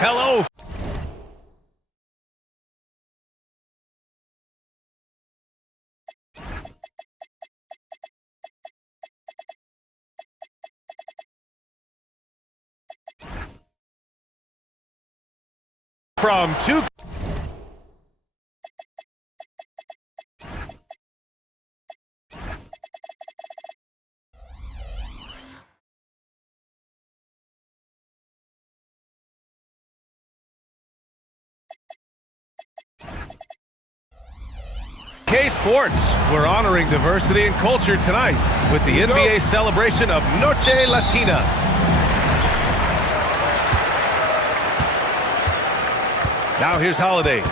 Hello. From two. K-Sports, we're honoring diversity and culture tonight with the NBA celebration of Noche Latina. Now here's Holiday.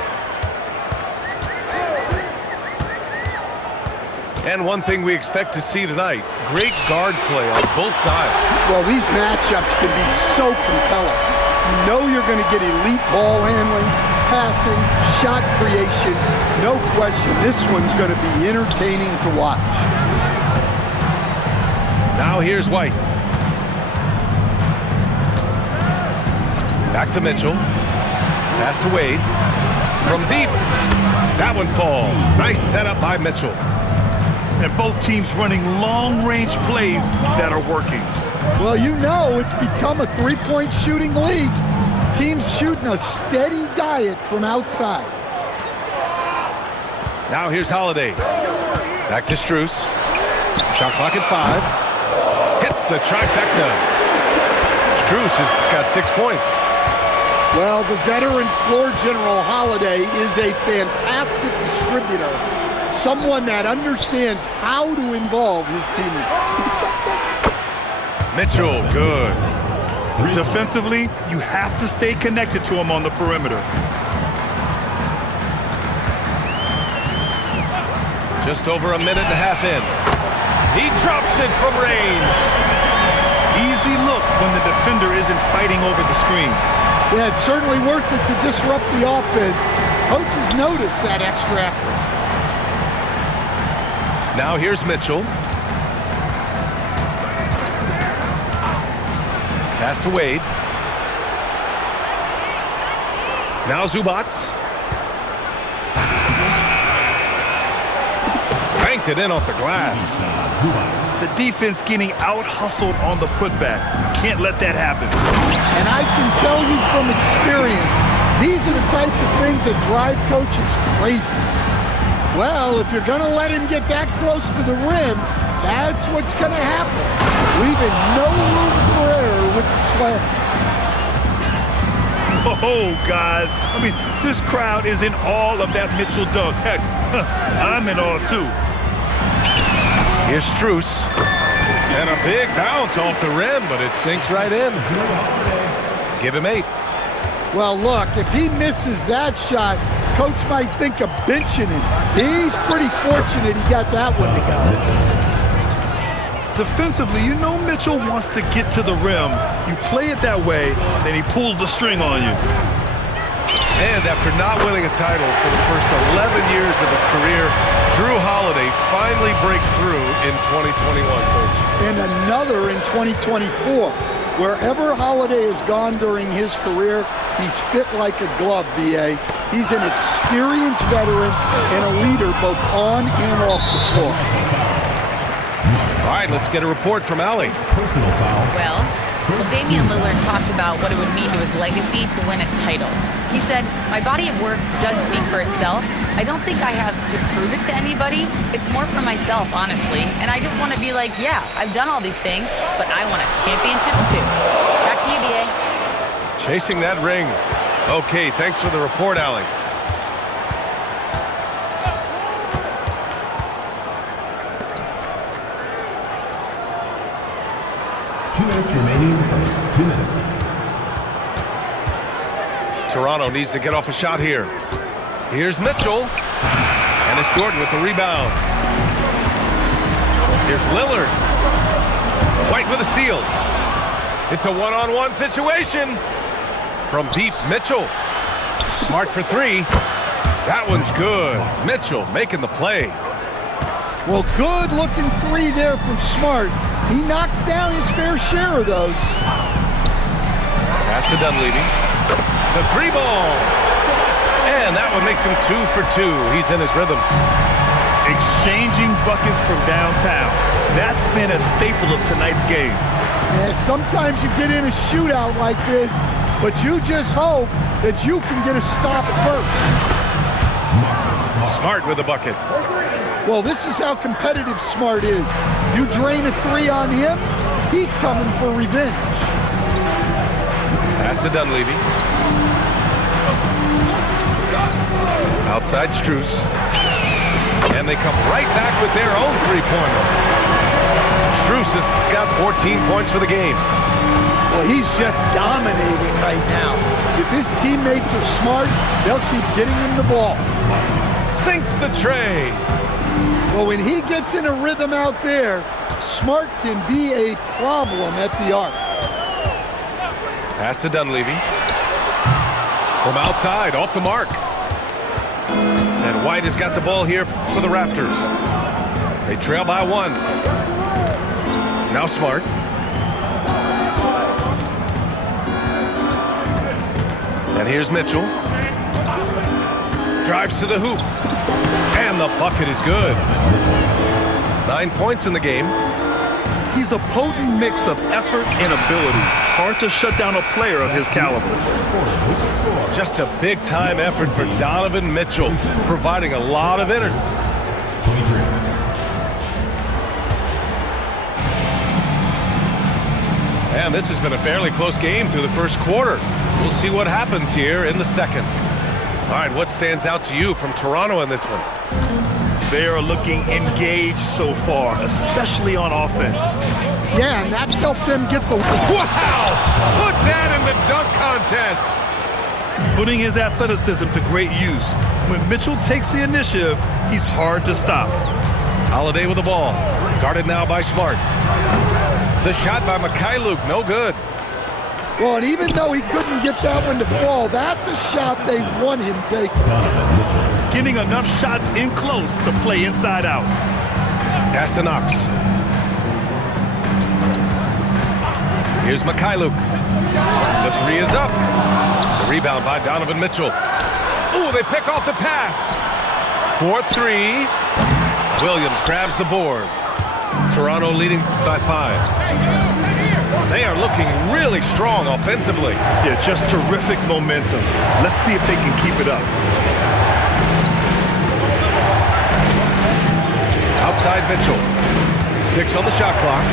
And one thing we expect to see tonight, great guard play on both sides. Well, these matchups can be so compelling. You know you're going to get elite ball handling, passing, shot creation. No question, this one's going to be entertaining to watch. Now here's White. Back to Mitchell. Pass to Wade. From deep. That one falls. Nice setup by Mitchell. And both teams running long-range plays that are working. Well, you know it's become a three-point shooting league. Teams shooting a steady diet from outside. Now here's Holiday. Back to Strus. Shot clock at 5. Hits the trifecta. Strus has got 6 points. Well, the veteran floor general Holiday is a fantastic distributor. Someone that understands how to involve his teammates. Mitchell, good. Defensively, you have to stay connected to him on the perimeter. Just over a minute and a half in. He drops it from range. Easy look when the defender isn't fighting over the screen. Yeah, it's certainly worth it to disrupt the offense. Coaches notice that extra effort. Now here's Mitchell. Pass to Wade. Now Zubac. Banked it in off the glass. The defense getting out-hustled on the putback. Can't let that happen. And I can tell you from experience, these are the types of things that drive coaches crazy. Well, if you're going to let him get that close to the rim, that's what's going to happen. Leaving no room for error with the slam. Oh, guys. I mean, this crowd is in awe of that Mitchell dunk. Heck, I'm in awe, too. Here's Strus. And a big bounce off the rim, but it sinks right in. Give him 8. Well, look, if he misses that shot, coach might think of benching him. He's pretty fortunate he got that one to go. Defensively, you know Mitchell wants to get to the rim. You play it that way, then he pulls the string on you. And after not winning a title for the first 11 years of his career, Jrue Holiday finally breaks through in 2021, Coach. And another in 2024. Wherever Holiday has gone during his career, he's fit like a glove, B.A. He's an experienced veteran and a leader both on and off the floor. All right, let's get a report from Allie. Well, Damian Lillard talked about what it would mean to his legacy to win a title. He said, "My body of work does speak for itself. I don't think I have to prove it to anybody. It's more for myself, honestly. And I just want to be like, yeah, I've done all these things, but I want a championship too." Back to you, B.A. Chasing that ring. Okay, thanks for the report, Allie. Remaining in the first 2 minutes. Toronto needs to get off a shot here. Here's Mitchell. And it's Jordan with the rebound. Here's Lillard. White with a steal. It's a one-on-one situation. From deep, Mitchell. Smart for 3. That one's good. Mitchell making the play. Well, good looking 3 there from Smart. He knocks down his fair share of those. Pass to Dunleavy. The three ball. And that one makes him 2 for 2. He's in his rhythm. Exchanging buckets from downtown. That's been a staple of tonight's game. Yeah, sometimes you get in a shootout like this, but you just hope that you can get a stop first. Smart with the bucket. Well, this is how competitive Smart is. You drain a three on him, he's coming for revenge. Pass to Dunleavy. Outside Strus. And they come right back with their own three-pointer. Strus has got 14 points for the game. Well, he's just dominating right now. If his teammates are smart, they'll keep getting him the ball. Sinks the tray. Well, when he gets in a rhythm out there, Smart can be a problem at the arc. Pass to Dunleavy. From outside, off the mark. And White has got the ball here for the Raptors. They trail by 1. Now Smart. And here's Mitchell. Drives to the hoop. And the bucket is good. 9 points in the game. He's a potent mix of effort and ability. Hard to shut down a player of his caliber. Just a big-time effort for Donovan Mitchell, providing a lot of energy. And this has been a fairly close game through the first quarter. We'll see what happens here in the second. All right, what stands out to you from Toronto in this one? They are looking engaged so far, especially on offense. Yeah, and that's helped them get the... Wow! Put that in the dunk contest! Putting his athleticism to great use. When Mitchell takes the initiative, he's hard to stop. Holiday with the ball. Guarded now by Smart. The shot by Mikhailuk, no good. Well, and even though he couldn't get that one to fall, that's a shot they want him taking. Getting enough shots in close to play inside out. Pass to Knox. Here's Mikhailuk. The three is up. The rebound by Donovan Mitchell. Ooh, they pick off the pass. 4-3. Williams grabs the board. Toronto leading by 5. They are looking really strong offensively. Yeah, just terrific momentum. Let's see if they can keep it up. Outside Mitchell. 6 on the shot clock.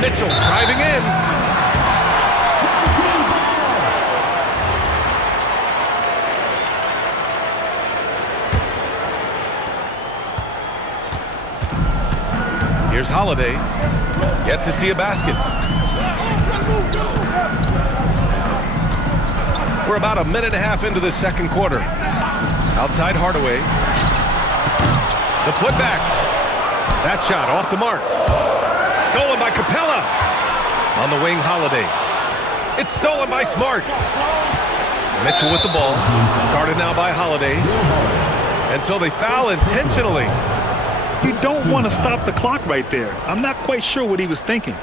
Mitchell driving in. Here's Holiday. Yet to see a basket. We're about a minute and a half into the second quarter. Outside Hardaway. The putback. That shot off the mark. Stolen by Capella. On the wing, Holiday. It's stolen by Smart. Mitchell with the ball. Guarded now by Holiday. And so they foul intentionally. You don't want to stop the clock right there. I'm not quite sure what he was thinking.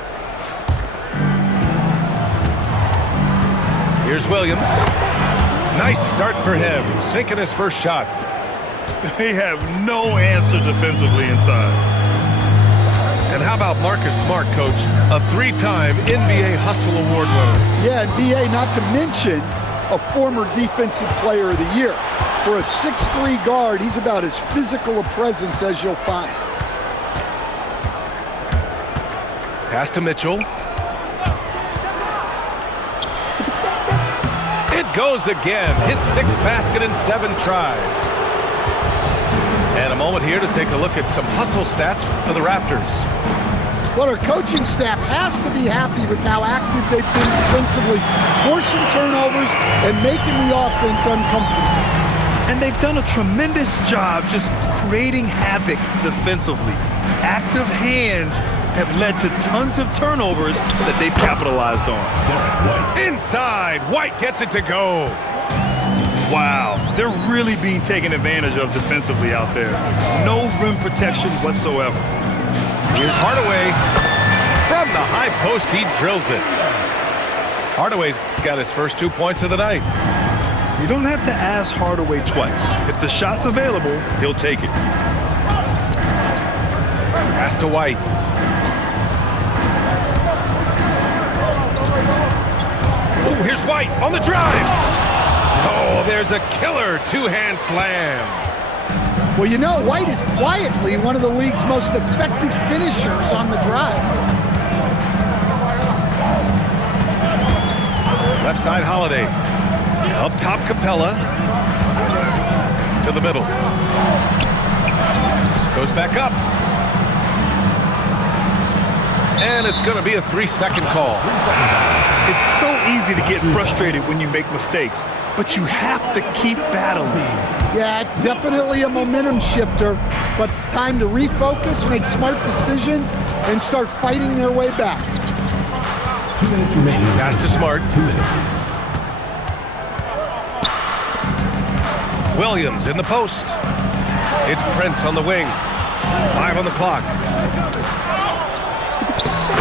Here's Williams. Nice start for him. Sinking his first shot. They have no answer defensively inside. And how about Marcus Smart, Coach? A 3-time NBA Hustle Award winner. Yeah, and BA, not to mention a former Defensive Player of the Year. For a 6'3" guard, he's about as physical a presence as you'll find. Pass to Mitchell. It goes again. His 6th basket in 7 tries. And a moment here to take a look at some hustle stats for the Raptors. Well, our coaching staff has to be happy with how active they've been defensively, forcing turnovers and making the offense uncomfortable. And they've done a tremendous job just creating havoc defensively. Active hands have led to tons of turnovers that they've capitalized on. Inside, White gets it to go. Wow, they're really being taken advantage of defensively out there. No rim protection whatsoever. Here's Hardaway. From the high post, he drills it. Hardaway's got his first 2 points of the night. You don't have to ask Hardaway twice. If the shot's available, he'll take it. Pass to White. Oh, here's White on the drive. Oh, there's a killer two-hand slam. Well, you know, White is quietly one of the league's most effective finishers on the drive. Left side Holiday. Up top Capella. To the middle. Goes back up. And it's going to be a 3-second call. It's so easy to get frustrated when you make mistakes, but you have to keep battling. Yeah, it's definitely a momentum shifter, but it's time to refocus, make smart decisions, and start fighting their way back. 2 minutes remaining. Pass to Smart. 2 minutes. Williams in the post. It's Prince on the wing. 5 on the clock.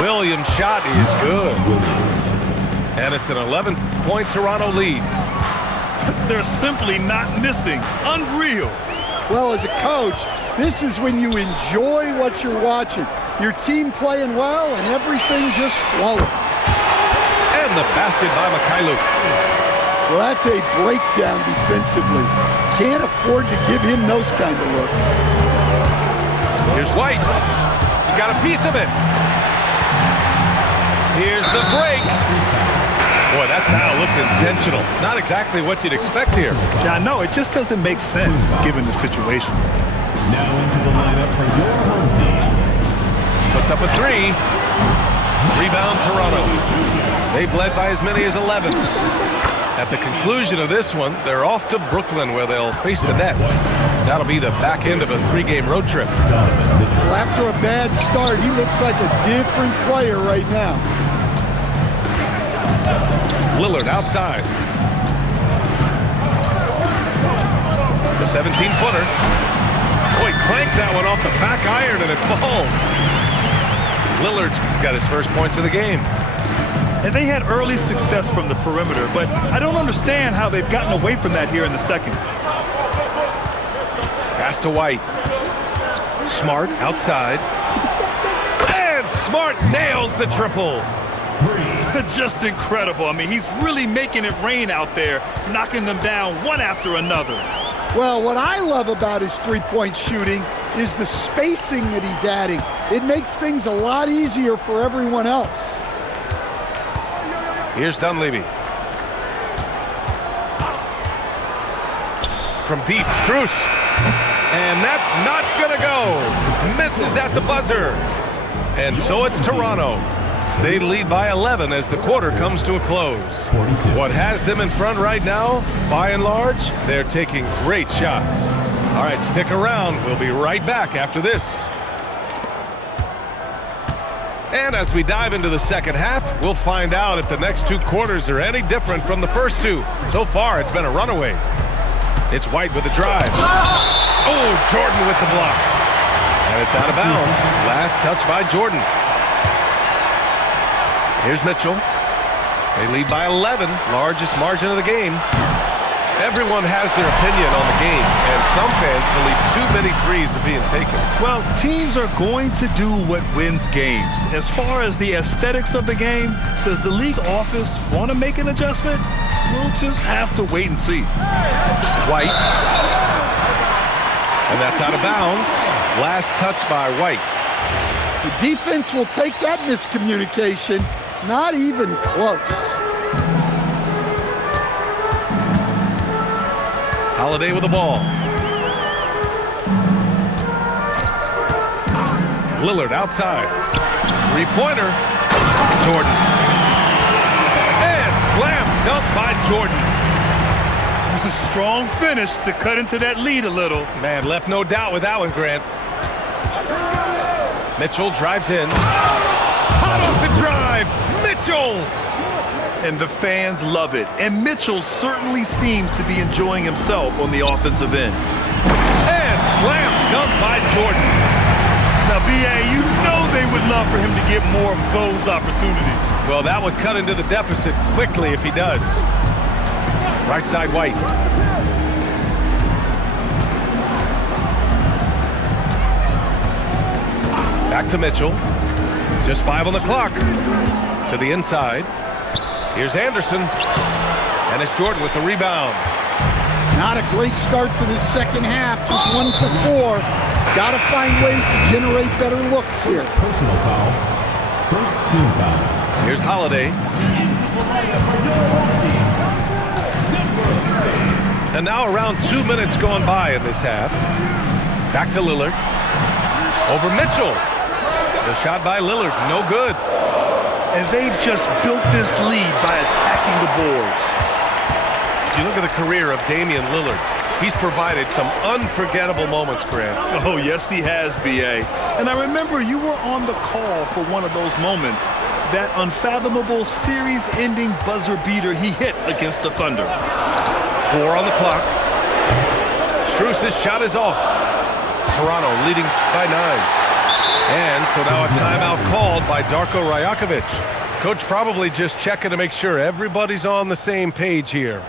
Williams' shot is good. And it's an 11-point Toronto lead. They're simply not missing. Unreal. Well, as a coach, this is when you enjoy what you're watching. Your team playing well and everything just flowing. And the basket by Mikhailuk. Well, that's a breakdown defensively. Can't afford to give him those kind of looks. Here's White. He's got a piece of it. Here's the break. Boy, that foul looked intentional. Not exactly what you'd expect here. Yeah, I know. It just doesn't make sense given the situation. Now into the lineup for your home team. Puts up a 3. Rebound Toronto. They've led by as many as 11. At the conclusion of this one, they're off to Brooklyn where they'll face the Nets. That'll be the back end of a 3-game road trip. Well, after a bad start, he looks like a different player right now. Lillard outside. The 17-footer. Boy, clanks that one off the back iron and it falls. Lillard's got his first points of the game. And they had early success from the perimeter, but I don't understand how they've gotten away from that here in the second. Pass to White. Smart outside. And Smart nails the triple. Just incredible. I mean, he's really making it rain out there, knocking them down one after another. Well, what I love about his three-point shooting is the spacing that he's adding. It makes things a lot easier for everyone else. Here's Dunleavy. From deep, Strus. And that's not gonna go. Misses at the buzzer. And so it's Toronto. They lead by 11 as the quarter comes to a close. 42. What has them in front right now, by and large, they're taking great shots. All right, stick around. We'll be right back after this. And as we dive into the second half, we'll find out if the next 2 quarters are any different from the first 2. So far, it's been a runaway. It's White with the drive. Oh, Jordan with the block. And it's out of bounds. Last touch by Jordan. Here's Mitchell. They lead by 11, largest margin of the game. Everyone has their opinion on the game, and some fans believe too many threes are being taken. Well, teams are going to do what wins games. As far as the aesthetics of the game, does the league office want to make an adjustment? We'll just have to wait and see. White. And that's out of bounds. Last touch by White. The defense will take that miscommunication. Not even close. Holiday with the ball. Lillard outside. Three-pointer. Jordan. And slam dunk by Jordan. Strong finish to cut into that lead a little. Man, left no doubt with that one, Grant. Mitchell drives in. Hot off the drive. Mitchell. And the fans love it. And Mitchell certainly seems to be enjoying himself on the offensive end. And slam dunk by Jordan. Now, B.A., you know they would love for him to get more of those opportunities. Well, that would cut into the deficit quickly if he does. Right side, White. Back to Mitchell. Just 5 on the clock. To the inside. Here's Anderson. And it's Jordan with the rebound. Not a great start to this second half. Just 1 for 4. Got to find ways to generate better looks here. Personal foul. First team foul. Here's Holiday. And now around 2 minutes gone by in this half. Back to Lillard. Over Mitchell. The shot by Lillard, no good. And they've just built this lead by attacking the boards. You look at the career of Damian Lillard. He's provided some unforgettable moments, Grant. Oh, yes, he has, B.A. And I remember you were on the call for one of those moments. That unfathomable series-ending buzzer beater he hit against the Thunder. 4 on the clock. Strus's shot is off. Toronto leading by 9. And so now a timeout called by Darko Rajakovic. Coach probably just checking to make sure everybody's on the same page here.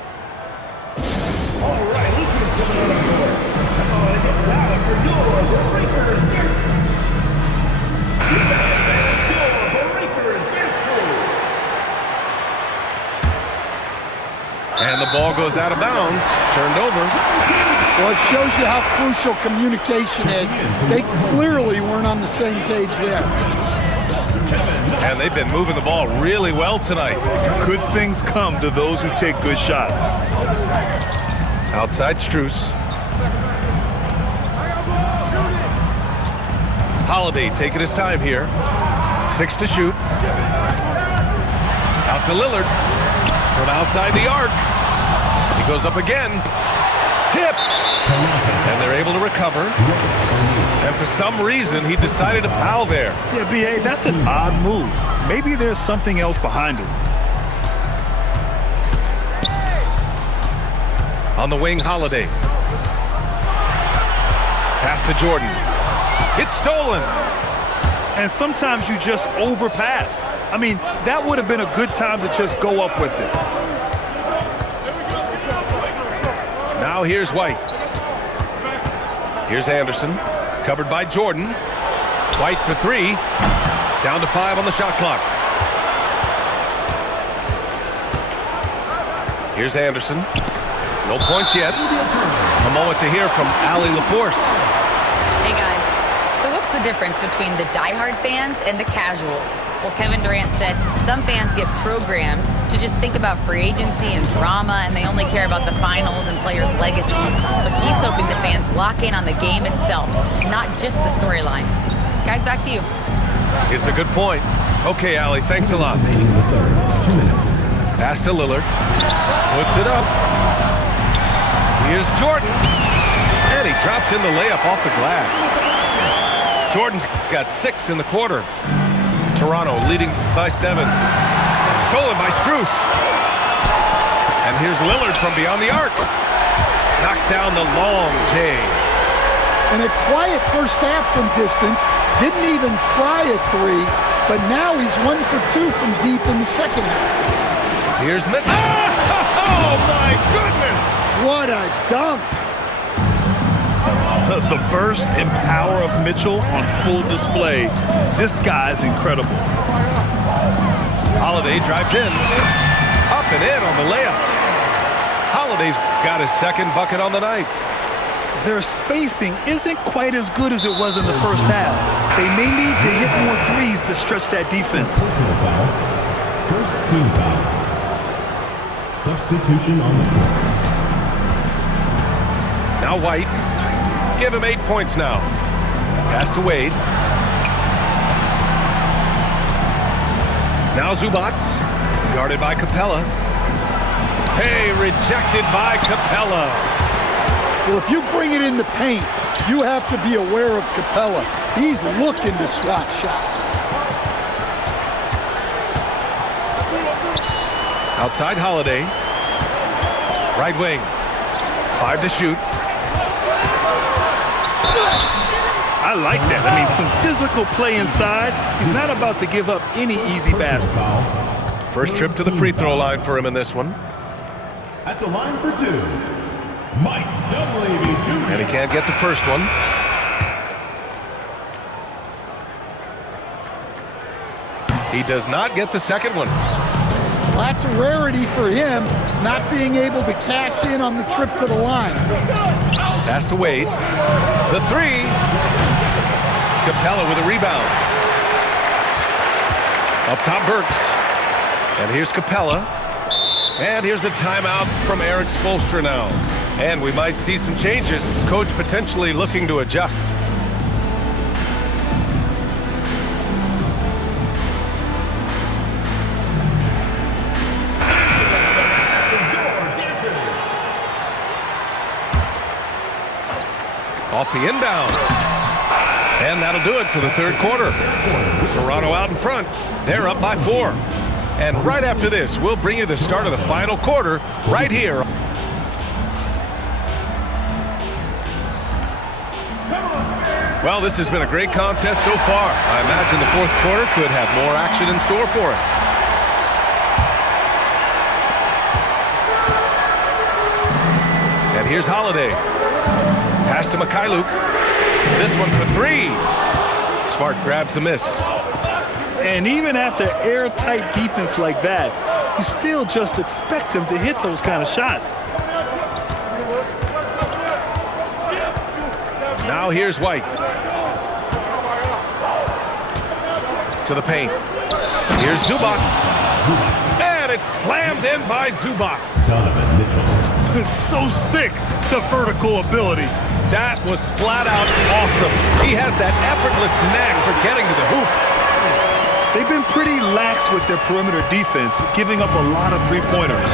And the ball goes out of bounds, turned over. Well, it shows you how crucial communication is. They clearly weren't on the same page there. And they've been moving the ball really well tonight. Good things come to those who take good shots. Outside Strus. Holiday taking his time here. 6 to shoot. Out to Lillard. From outside the arc. He goes up again. Tipped. And they're able to recover. And for some reason, he decided to foul there. Yeah, B.A., that's an odd move. Maybe there's something else behind it. On the wing, Holiday. Pass to Jordan. It's stolen. And sometimes you just overpass. I mean, that would have been a good time to just go up with it. Now here's White. Here's Anderson. Covered by Jordan. White for 3. Down to 5 on the shot clock. Here's Anderson. No points yet. A moment to hear from Allie LaForce. Hey guys, so what's the difference between the diehard fans and the casuals? Well, Kevin Durant said some fans get programmed to just think about free agency and drama, and they only care about the finals and players' legacies. But he's hoping the fans lock in on the game itself, not just the storylines. Guys, back to you. It's a good point. Okay, Allie, thanks a lot. 2 minutes. Pass to Lillard. Puts it up. Here's Jordan. And he drops in the layup off the glass. Jordan's got 6 in the quarter. Toronto leading by 7. Stolen by Strus. And here's Lillard from beyond the arc. Knocks down the long J. And a quiet first half from distance. Didn't even try a 3, but now he's 1 for 2 from deep in the second half. Here's Mitchell. Oh, my goodness! What a dunk! The burst and power of Mitchell on full display. This guy's incredible. Holiday drives in. Up and in on the layup. Holiday's got his second bucket on the night. Their spacing isn't quite as good as it was in the first half. They may need to hit more threes to stretch that defense. Personal foul. First team foul. Substitution on the court. Now White. Give him 8 points now. Pass to Wade. Now Zubac. Guarded by Capella. Hey, rejected by Capella. Well, if you bring it in the paint, you have to be aware of Capella. He's looking to swat shots. Outside Holiday. Right wing. 5 to shoot. I like that. I mean, some physical play inside. He's not about to give up any easy baskets. Foul. First trip to the free throw line for him in this one. At the line for two, Mike Dunleavy Jr. And he can't get the first one. He does not get the second one. That's a rarity for him, not being able to cash in on the trip to the line. Pass to Wade. The three. Capella with a rebound. Up top, Burks. And here's Capella. And here's a timeout from Eric Spoelstra now. And we might see some changes. Coach potentially looking to adjust. Off the inbound. And that'll do it for the third quarter. Toronto out in front. They're up by 4. And right after this, we'll bring you the start of the final quarter right here. Well, this has been a great contest so far. I imagine the fourth quarter could have more action in store for us. And here's Holiday. Pass to Mikhailuk. This one for 3. Smart grabs the miss. And even after airtight defense like that, you still just expect him to hit those kind of shots. Now here's White. To the paint. Here's Zubac. And it's slammed in by Zubac. Donovan Mitchell. It's so sick, the vertical ability. That was flat out awesome. He has that effortless knack for getting to the hoop. They've been pretty lax with their perimeter defense, giving up a lot of three-pointers.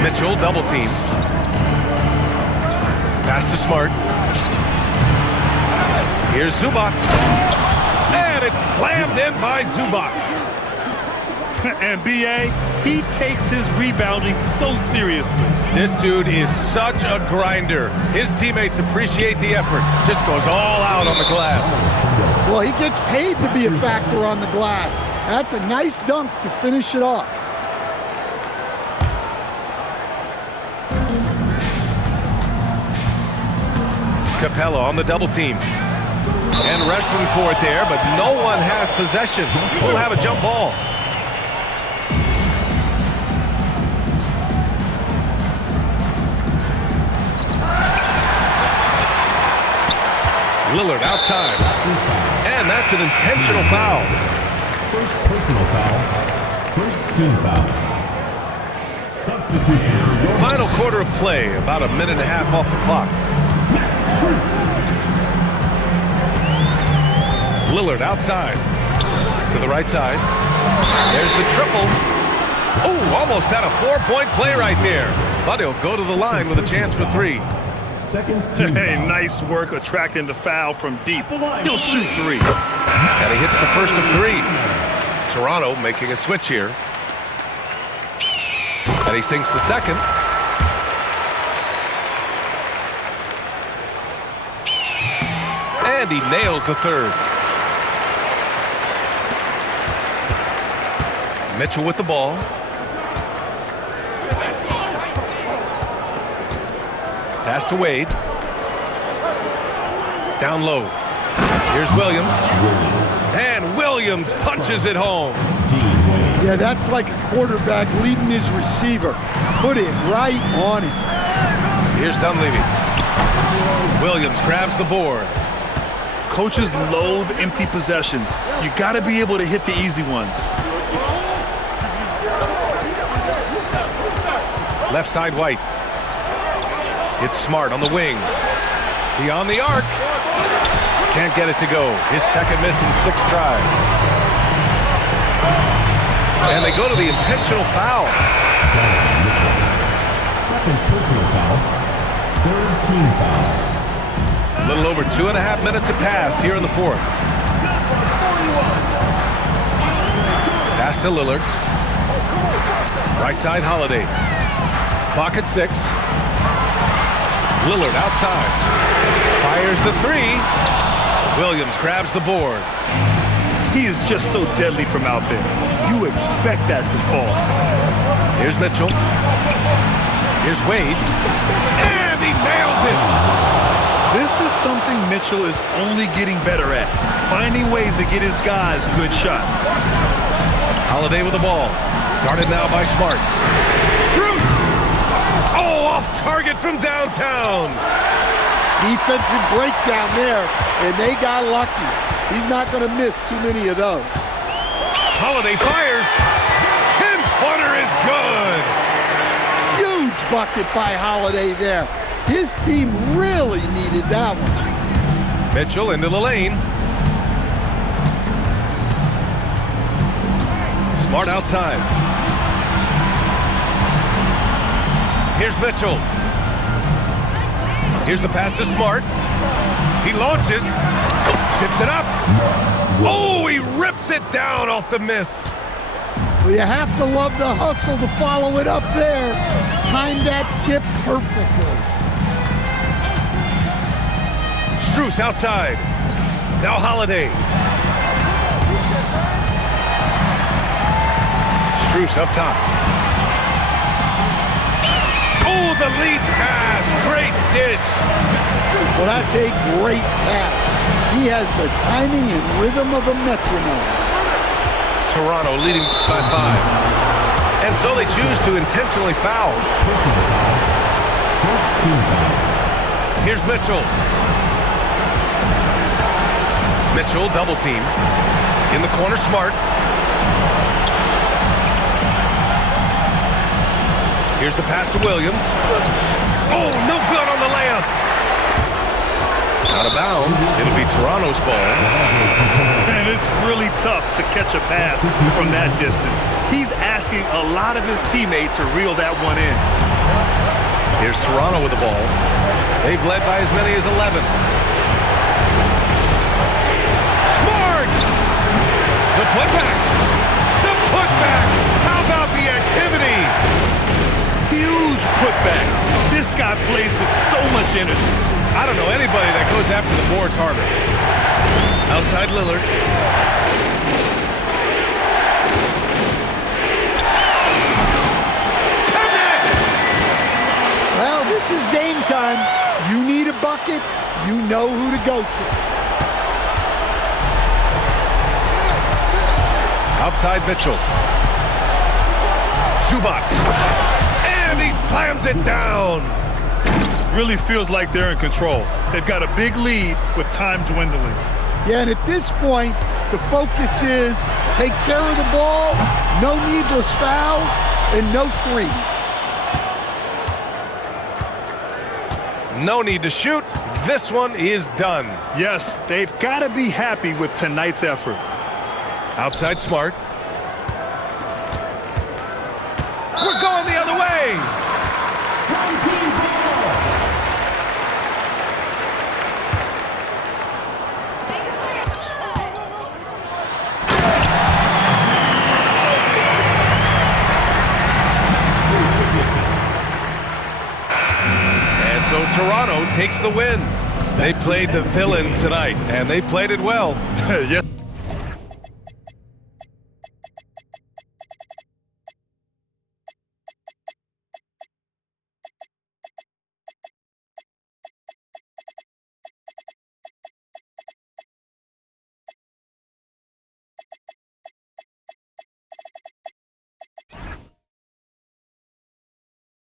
Mitchell double team. Pass to Smart. Here's Zubac. And it's slammed in by Zubac. And B.A., he takes his rebounding so seriously. This dude is such a grinder. His teammates appreciate the effort. Just goes all out on the glass. Well, he gets paid to be a factor on the glass. That's a nice dunk to finish it off. Capella on the double team. And wrestling for it there, but no one has possession. We'll have a jump ball. Lillard outside. And that's an intentional foul. First personal foul. First team foul. Substitution. Final quarter of play, about a minute and a half off the clock. Lillard outside. To the right side. There's the triple. Oh, almost had a 4-point play right there. But he'll go to the line with a chance for 3. Second team Hey, foul. nice work attracting the foul from deep. He'll shoot 3. And he hits the first of 3. Toronto making a switch here. And he sinks the second. And he nails the third. Mitchell with the ball. Pass to Wade. Down low. Here's Williams. And Williams punches it home. Yeah, that's like a quarterback leading his receiver. Put it right on him. Here's Dunleavy. Williams grabs the board. Coaches loathe empty possessions. You got to be able to hit the easy ones. Left side White. It's Smart on the wing. Beyond the arc. Can't get it to go. His second miss in 6 tries. And they go to the intentional foul. Second personal foul. Third team foul. A little over 2.5 minutes have passed here in the fourth. Pass to Lillard. Right side Holiday. Clock at 6. Lillard outside. Fires the three. Williams grabs the board. He is just so deadly from out there. You expect that to fall. Here's Mitchell. Here's Wade. And he nails it! This is something Mitchell is only getting better at. Finding ways to get his guys good shots. Holiday with the ball. Guarded now by Smart. Strus! Oh, off target from downtown. Defensive breakdown there, and they got lucky. He's not going to miss too many of those. Holiday fires. 10-footer is good. Huge bucket by Holiday there. His team really needed that one. Mitchell into the lane. Smart outside. Here's Mitchell. Here's the pass to Smart. He launches. Tips it up. Oh, he rips it down off the miss. Well, you have to love the hustle to follow it up there. Timed that tip perfectly. Strus outside. Now Holiday. Strus up top. Oh, the lead pass. Great dish. Well, that's a great pass. He has the timing and rhythm of a metronome. Toronto leading by 5. And so they choose to intentionally foul. Here's Mitchell. Mitchell double team. In the corner, Smart. Here's the pass to Williams. Oh, no good on the layup. Out of bounds. It'll be Toronto's ball. And it's really tough to catch a pass from that distance. He's asking a lot of his teammates to reel that one in. Here's Toronto with the ball. They've led by as many as 11. Smart! The putback! The putback! How about the activity? Huge putback. This guy plays with so much energy. I don't know anybody that goes after the boards harder. Outside Lillard. Well, this is game time. You need a bucket, you know who to go to. Outside Mitchell. Zubac. And he slams it down. Really feels like they're in control. They've got a big lead with time dwindling. Yeah, and at this point, the focus is take care of the ball, no needless fouls, and no threes. No need to shoot. This one is done. Yes, they've got to be happy with tonight's effort. Outside Smart. We're going the other way. And so Toronto takes the win. They played the villain tonight, and they played it well. Yes.